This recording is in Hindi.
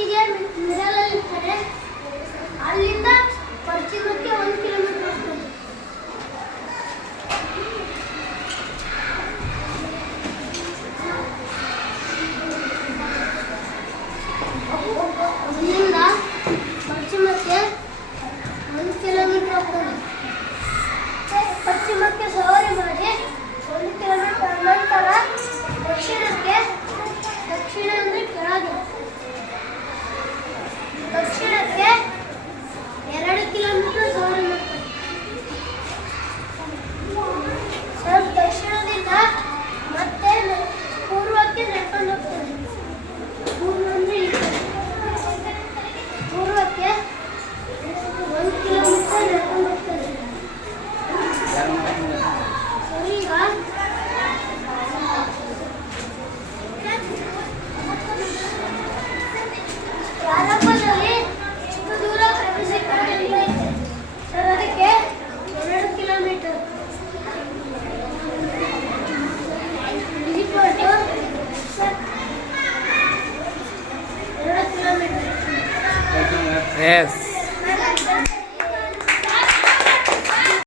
ಒಟ್ಟಿಗೆ ಮಿರಲಲ್ಪಡೆ ಅಲ್ಲಿಂದ Yes.